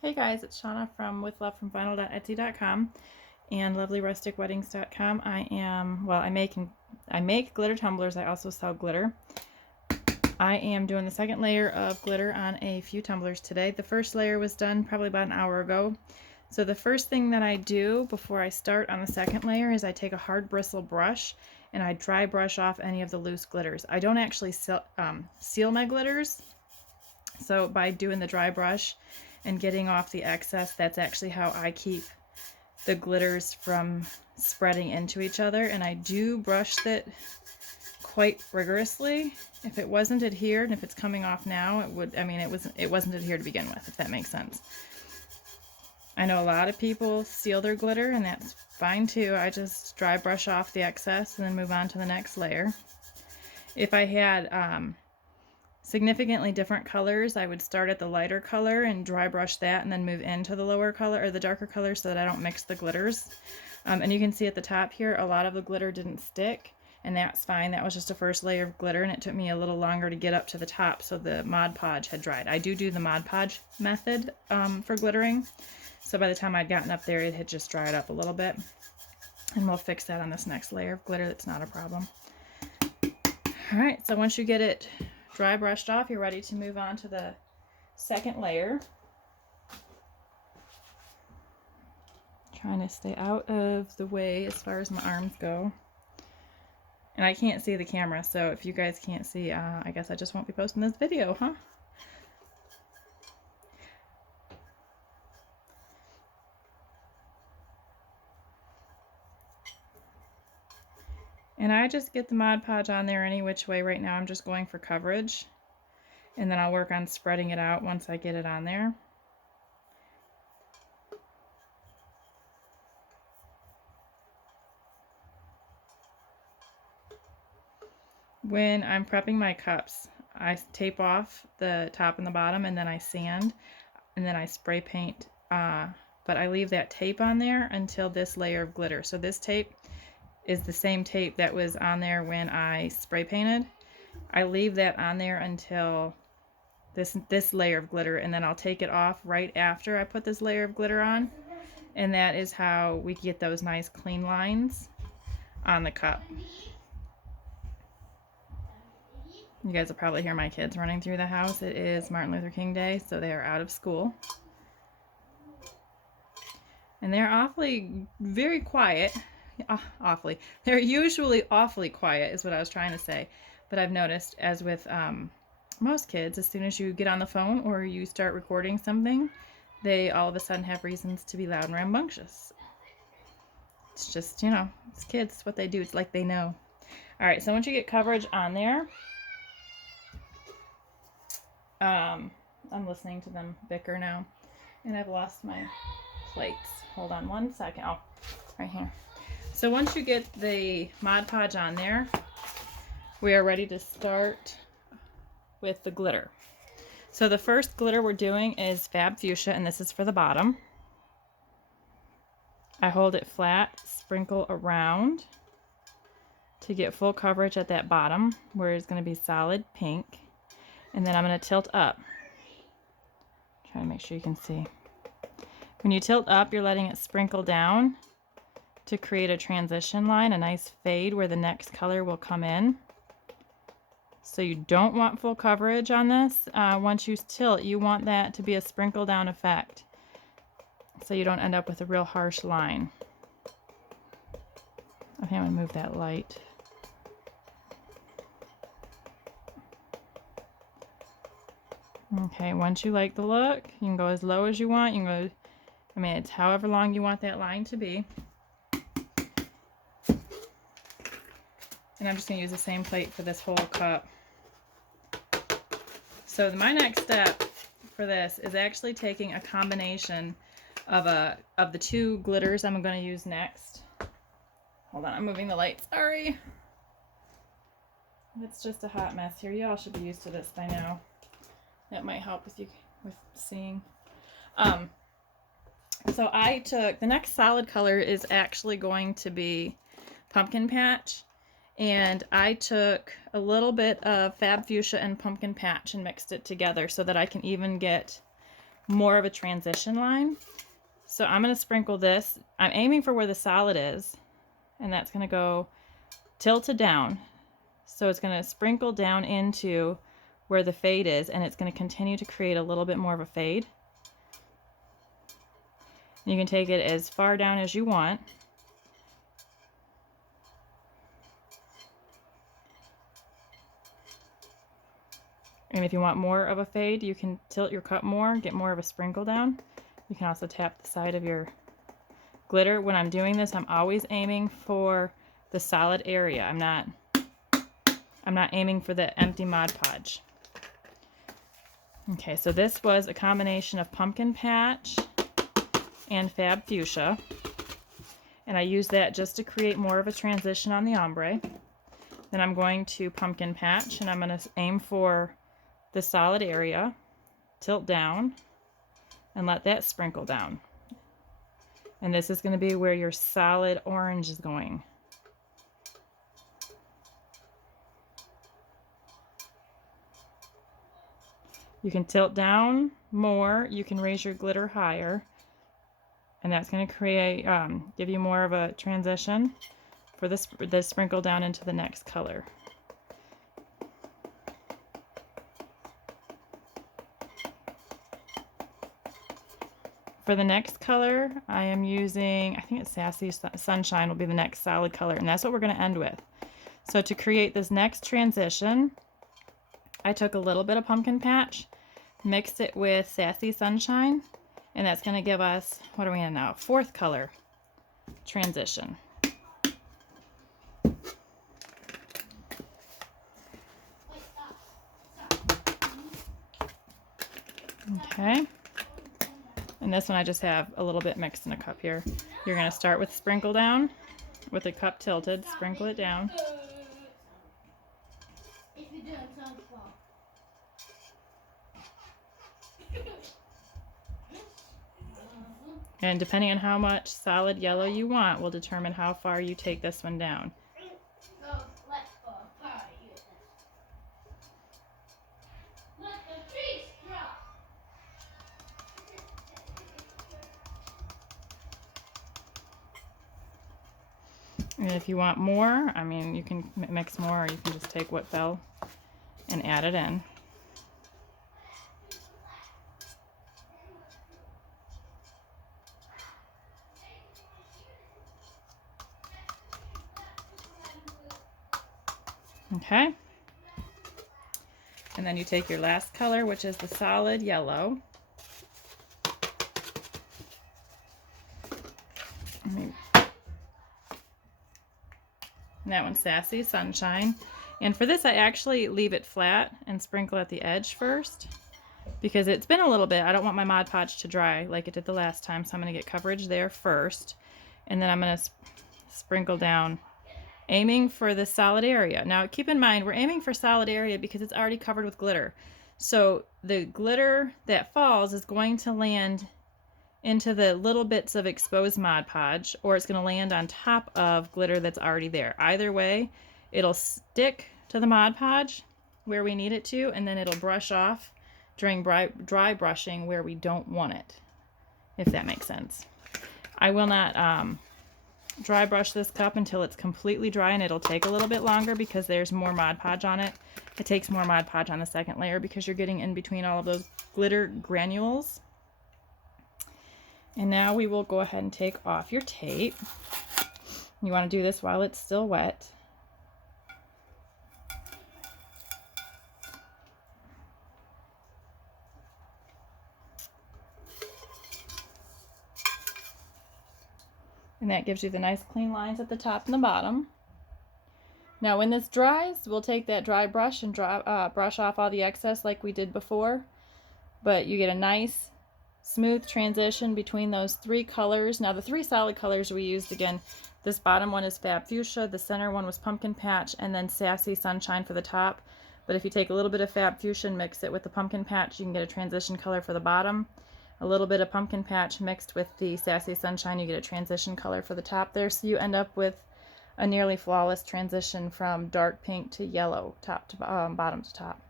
Hey guys, it's Shauna from withlovefromvinyl.etsy.com and lovelyrusticweddings.com. I make glitter tumblers. I also sell glitter. I am doing the second layer of glitter on a few tumblers today. The first layer was done probably about an hour ago. So the first thing that I do before I start on the second layer is I take a hard bristle brush and I dry brush off any of the loose glitters. I don't actually seal my glitters. So by doing the dry brush and getting off the excess, that's actually how I keep the glitters from spreading into each other. And I do brush it quite rigorously. If it wasn't adhered, and if it's coming off now, it wasn't adhered to begin with, if that makes sense. I know a lot of people seal their glitter, and that's fine too. I just dry brush off the excess and then move on to the next layer. If I had significantly different colors, I would start at the lighter color and dry brush that and then move into the lower color or the darker color so that I don't mix the glitters. And you can see at the top here, a lot of the glitter didn't stick, and that's fine. That was just a first layer of glitter, and it took me a little longer to get up to the top, so the Mod Podge had dried. I do the Mod Podge method for glittering, so by the time I'd gotten up there, it had just dried up a little bit. And we'll fix that on this next layer of glitter. That's not a problem. All right, so once you get it dry brushed off, you're ready to move on to the second layer. Trying to stay out of the way as far as my arms go. And I can't see the camera, so if you guys can't see, I guess I just won't be posting this video, huh? And I just get the Mod Podge on there any which way. Right now I'm just going for coverage. And then I'll work on spreading it out once I get it on there. When I'm prepping my cups, I tape off the top and the bottom, and then I sand, and then I spray paint. But I leave that tape on there until this layer of glitter. So this tape is the same tape that was on there when I spray painted. I leave that on there until this layer of glitter, and then I'll take it off right after I put this layer of glitter on, and that is how we get those nice clean lines on the cup. You guys will probably hear my kids running through the house. It is Martin Luther King Day, so they are out of school. And they're very quiet. Awfully. They're usually awfully quiet is what I was trying to say. But I've noticed, as with most kids, as soon as you get on the phone or you start recording something, they all of a sudden have reasons to be loud and rambunctious. It's just, you know, it's kids. It's what they do. It's like they know. All right, so once you get coverage on there, I'm listening to them bicker now, and I've lost my plates. Hold on one second. Oh, right here. So once you get the Mod Podge on there, we are ready to start with the glitter. So the first glitter we're doing is Fab Fuchsia, and this is for the bottom. I hold it flat, sprinkle around to get full coverage at that bottom where it's going to be solid pink. And then I'm going to tilt up. Try to make sure you can see. When you tilt up, you're letting it sprinkle down to create a transition line, a nice fade where the next color will come in. So you don't want full coverage on this. Once you tilt, you want that to be a sprinkle down effect, so you don't end up with a real harsh line. I think I'm going to move that light. Okay, once you like the look, you can go as low as you want. You can go, it's however long you want that line to be. And I'm just going to use the same plate for this whole cup. So my next step for this is actually taking a combination of the two glitters I'm going to use next. Hold on, I'm moving the light. Sorry. It's just a hot mess here. You all should be used to this by now. That might help with seeing. So I took, the next solid color is actually going to be Pumpkin Patch. And I took a little bit of Fab Fuchsia and Pumpkin Patch and mixed it together so that I can even get more of a transition line. So I'm going to sprinkle this. I'm aiming for where the solid is, and that's going to go tilted down. So it's going to sprinkle down into where the fade is, and it's going to continue to create a little bit more of a fade. You can take it as far down as you want. And if you want more of a fade, you can tilt your cup more, get more of a sprinkle down. You can also tap the side of your glitter. When I'm doing this, I'm always aiming for the solid area. I'm not aiming for the empty Mod Podge. Okay, so this was a combination of Pumpkin Patch and Fab Fuchsia. And I use that just to create more of a transition on the ombre. Then I'm going to Pumpkin Patch, and I'm going to aim for the solid area, tilt down, and let that sprinkle down. And this is going to be where your solid orange is going. You can tilt down more, you can raise your glitter higher, and that's going to create, give you more of a transition for the sprinkle down into the next color. For the next color, I am using, I think it's Sassy Sunshine will be the next solid color, and that's what we're going to end with. So to create this next transition, I took a little bit of Pumpkin Patch, mixed it with Sassy Sunshine, and that's going to give us, what are we in now? Fourth color transition. Okay. And this one I just have a little bit mixed in a cup here. You're going to start with sprinkle down with the cup tilted, sprinkle it down. And depending on how much solid yellow you want will determine how far you take this one down. And if you want more, I mean, you can mix more, or you can just take what fell and add it in. Okay. And then you take your last color, which is the solid yellow. And that one's Sassy Sunshine. And for this, I actually leave it flat and sprinkle at the edge first, because it's been a little bit. I don't want my Mod Podge to dry like it did the last time, so I'm going to get coverage there first. And then I'm going to sprinkle down, aiming for the solid area. Now, keep in mind, we're aiming for solid area because it's already covered with glitter. So the glitter that falls is going to land into the little bits of exposed Mod Podge, or it's going to land on top of glitter that's already there. Either way, it'll stick to the Mod Podge where we need it to, and then it'll brush off during dry brushing where we don't want it, if that makes sense. I will not dry brush this cup until it's completely dry, and it'll take a little bit longer because there's more Mod Podge on it. It takes more Mod Podge on the second layer because you're getting in between all of those glitter granules. And now we will go ahead and take off your tape. You want to do this while it's still wet. And that gives you the nice clean lines at the top and the bottom. Now when this dries, we'll take that dry brush and brush off all the excess like we did before. But you get a nice smooth transition between those three colors. Now the three solid colors we used, again, this bottom one is Fab Fuchsia, the center one was Pumpkin Patch, and then Sassy Sunshine for the top. But if you take a little bit of Fab Fuchsia and mix it with the Pumpkin Patch, you can get a transition color for the bottom. A little bit of Pumpkin Patch mixed with the Sassy Sunshine, you get a transition color for the top there. So you end up with a nearly flawless transition from dark pink to yellow, top to bottom to top.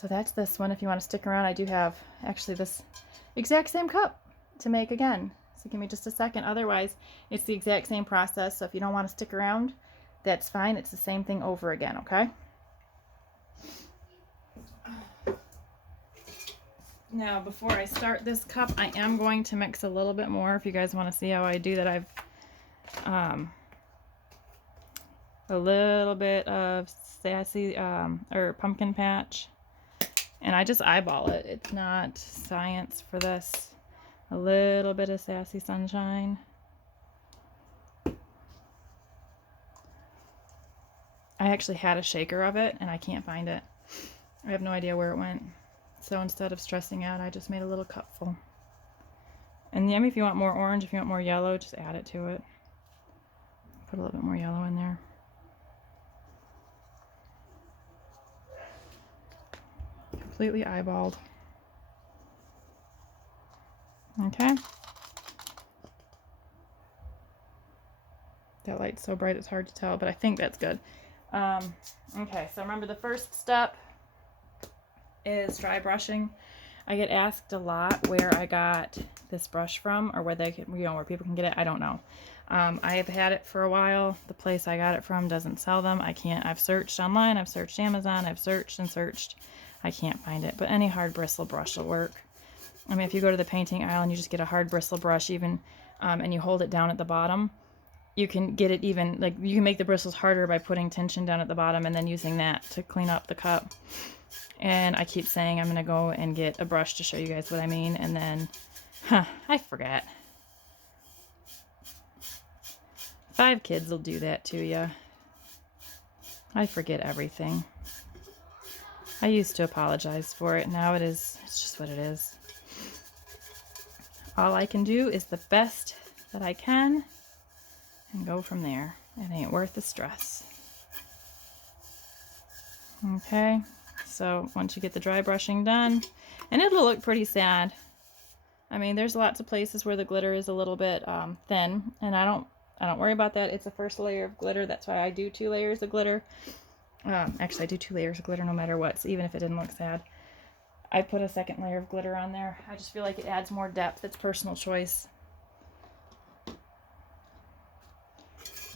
So that's this one. If you want to stick around, I do have actually this exact same cup to make again. So give me just a second. Otherwise, it's the exact same process. So if you don't want to stick around, that's fine. It's the same thing over again, okay? Now, before I start this cup, I am going to mix a little bit more. If you guys want to see how I do that, I've a little bit of sassy or pumpkin patch, and I just eyeball it. It's not science for this. A little bit of sassy sunshine. I actually had a shaker of it and I can't find it. I have no idea where it went. So instead of stressing out, I just made a little cupful. And if you want more orange, if you want more yellow, just add it to it. Put a little bit more yellow in there. Completely eyeballed. Okay. That light's so bright it's hard to tell, but I think that's good. Okay, so remember the first step is dry brushing. I get asked a lot where I got this brush from, or where they can, where people can get it. I don't know. I have had it for a while. The place I got it from doesn't sell them. I've searched online, I've searched Amazon, I've searched and searched. I can't find it, but any hard bristle brush will work. I mean, if you go to the painting aisle and you just get a hard bristle brush even, and you hold it down at the bottom, you can get it even, like you can make the bristles harder by putting tension down at the bottom and then using that to clean up the cup. And I keep saying I'm going to go and get a brush to show you guys what I mean, and then, I forget. 5 kids will do that to you. I forget everything. I used to apologize for it. Now it's just what it is. All I can do is the best that I can and go from there. It ain't worth the stress. Okay, so once you get the dry brushing done, and it'll look pretty sad. I mean, there's lots of places where the glitter is a little bit thin, and I don't worry about that. It's the first layer of glitter. That's why I do 2 layers of glitter. Actually, I do 2 layers of glitter no matter what, so even if it didn't look sad. I put a second layer of glitter on there. I just feel like it adds more depth. It's personal choice.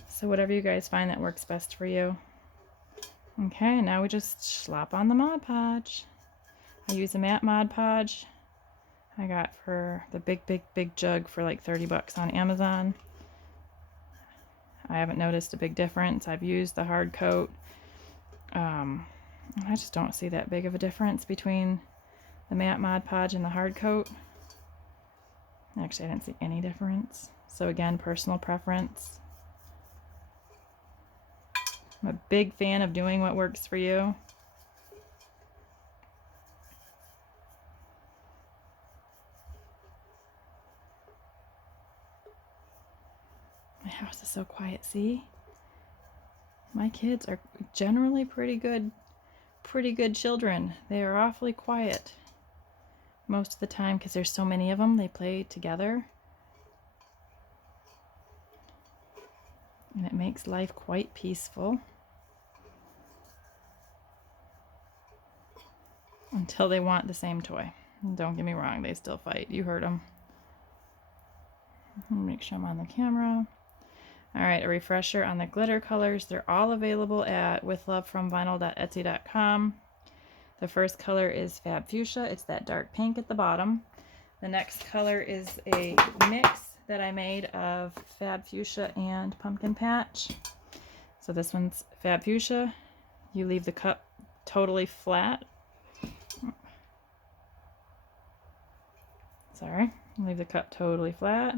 So whatever you guys find that works best for you. Okay, now we just slop on the Mod Podge. I use a matte Mod Podge. I got for the big jug for like 30 bucks on Amazon. I haven't noticed a big difference. I've used the hard coat. I just don't see that big of a difference between the matte Mod Podge and the hard coat. Actually, I didn't see any difference. So again, personal preference. I'm a big fan of doing what works for you. My house is so quiet, see? My kids are generally pretty good children. They are awfully quiet most of the time because there's so many of them. They play together. And it makes life quite peaceful. Until they want the same toy. And don't get me wrong, they still fight. You heard them. Make sure I'm on the camera. Alright, a refresher on the glitter colors. They're all available at withlovefromvinyl.etsy.com. The first color is Fab Fuchsia. It's that dark pink at the bottom. The next color is a mix that I made of Fab Fuchsia and Pumpkin Patch. So this one's Fab Fuchsia. You leave the cup totally flat. Sorry, leave the cup totally flat.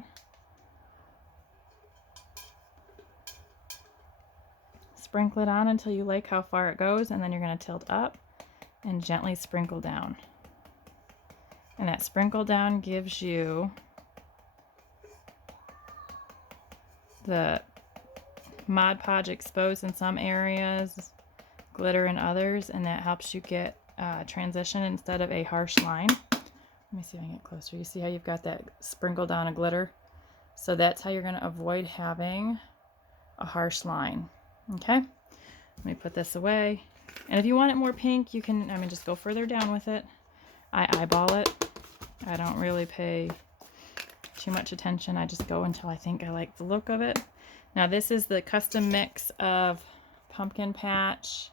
Sprinkle it on until you like how far it goes, and then you're going to tilt up and gently sprinkle down. And that sprinkle down gives you the Mod Podge exposed in some areas, glitter in others, and that helps you get transition instead of a harsh line. Let me see if I can get closer. You see how you've got that sprinkle down of glitter? So that's how you're going to avoid having a harsh line. Okay? Let me put this away. And if you want it more pink, you can, I mean, just go further down with it. I eyeball it. I don't really pay too much attention. I just go until I think I like the look of it. Now this is the custom mix of pumpkin patch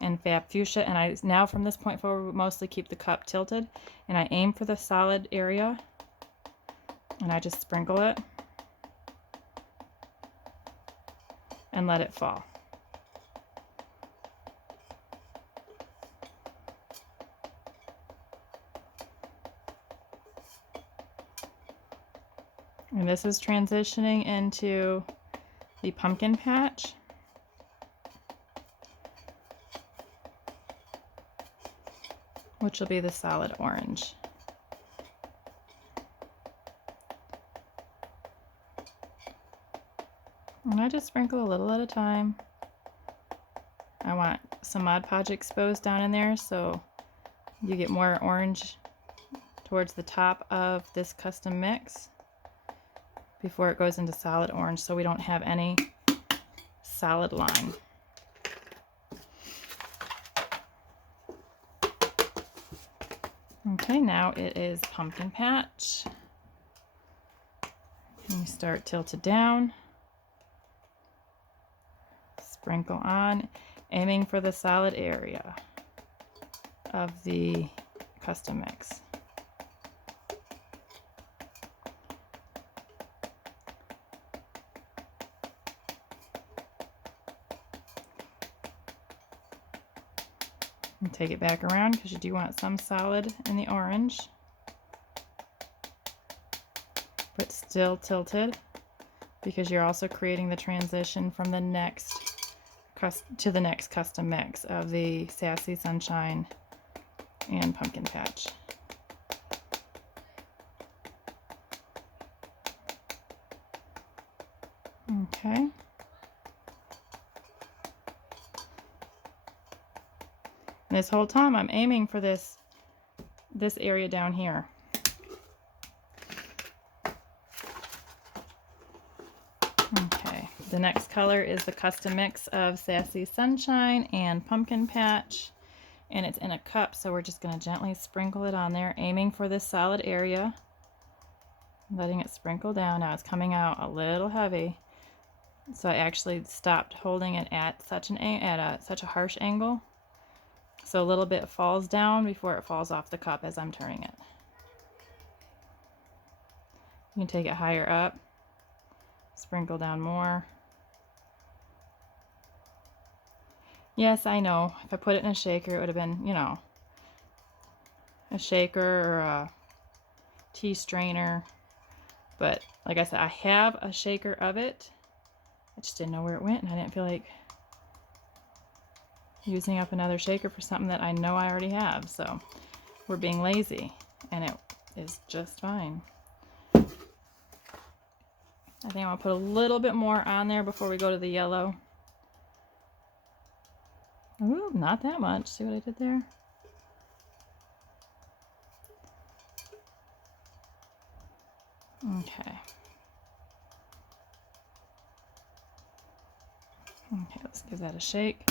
and Fab Fuchsia, and I now from this point forward mostly keep the cup tilted, and I aim for the solid area, and I just sprinkle it and let it fall. And this is transitioning into the pumpkin patch. Which will be the solid orange. And I just sprinkle a little at a time. I want some Mod Podge exposed down in there so you get more orange towards the top of this custom mix before it goes into solid orange, so we don't have any solid line. Okay, now it is pumpkin patch. And you start tilted down, sprinkle on, aiming for the solid area of the custom mix. And take it back around because you do want some solid in the orange, but still tilted because you're also creating the transition from the next to the next custom mix of the Sassy, Sunshine, and Pumpkin Patch. Okay. This whole time I'm aiming for this area down here. Okay, the next color is the custom mix of Sassy, Sunshine, and Pumpkin Patch, and it's in a cup, so we're just going to gently sprinkle it on there, aiming for this solid area, letting it sprinkle down. Now it's coming out a little heavy, so I actually stopped holding it at such a harsh angle. So a little bit falls down before it falls off the cup as I'm turning it. You can take it higher up, sprinkle down more. Yes, I know, if I put it in a shaker, it would have been, you know, a shaker or a tea strainer. But like I said, I have a shaker of it. I just didn't know where it went, and I didn't feel like using up another shaker for something that I know I already have. So we're being lazy, and it is just fine. I think I'm gonna put a little bit more on there before we go to the yellow. Ooh, not that much. See what I did there? Okay. Okay, let's give that a shake.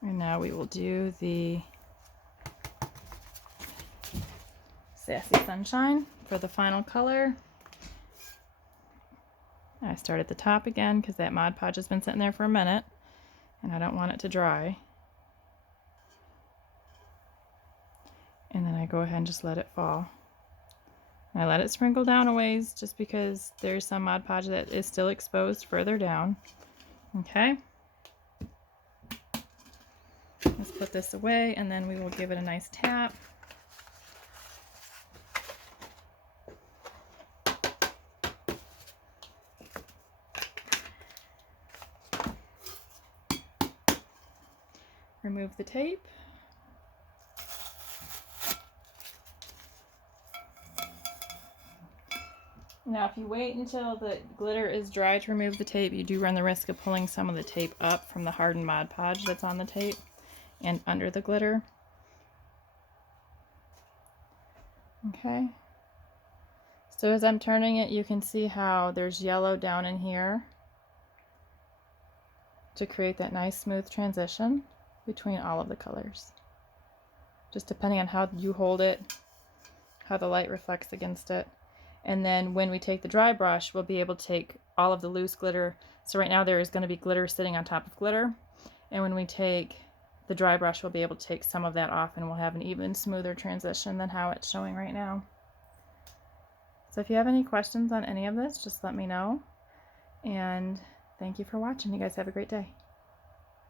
And now we will do the Sassy Sunshine for the final color. I start at the top again because that Mod Podge has been sitting there for a minute and I don't want it to dry. And then I go ahead and just let it fall. And I let it sprinkle down a ways just because there's some Mod Podge that is still exposed further down. Okay. Let's put this away and then we will give it a nice tap. Remove the tape. Now if you wait until the glitter is dry to remove the tape, you do run the risk of pulling some of the tape up from the hardened Mod Podge that's on the tape and under the glitter. Okay. So as I'm turning it, you can see how there's yellow down in here to create that nice smooth transition between all of the colors. Just depending on how you hold it, how the light reflects against it. And then when we take the dry brush, we'll be able to take all of the loose glitter. So right now there is going to be glitter sitting on top of glitter. And when we take the dry brush, we'll be able to take some of that off and we'll have an even smoother transition than how it's showing right now. So if you have any questions on any of this, just let me know. And thank you for watching. You guys have a great day.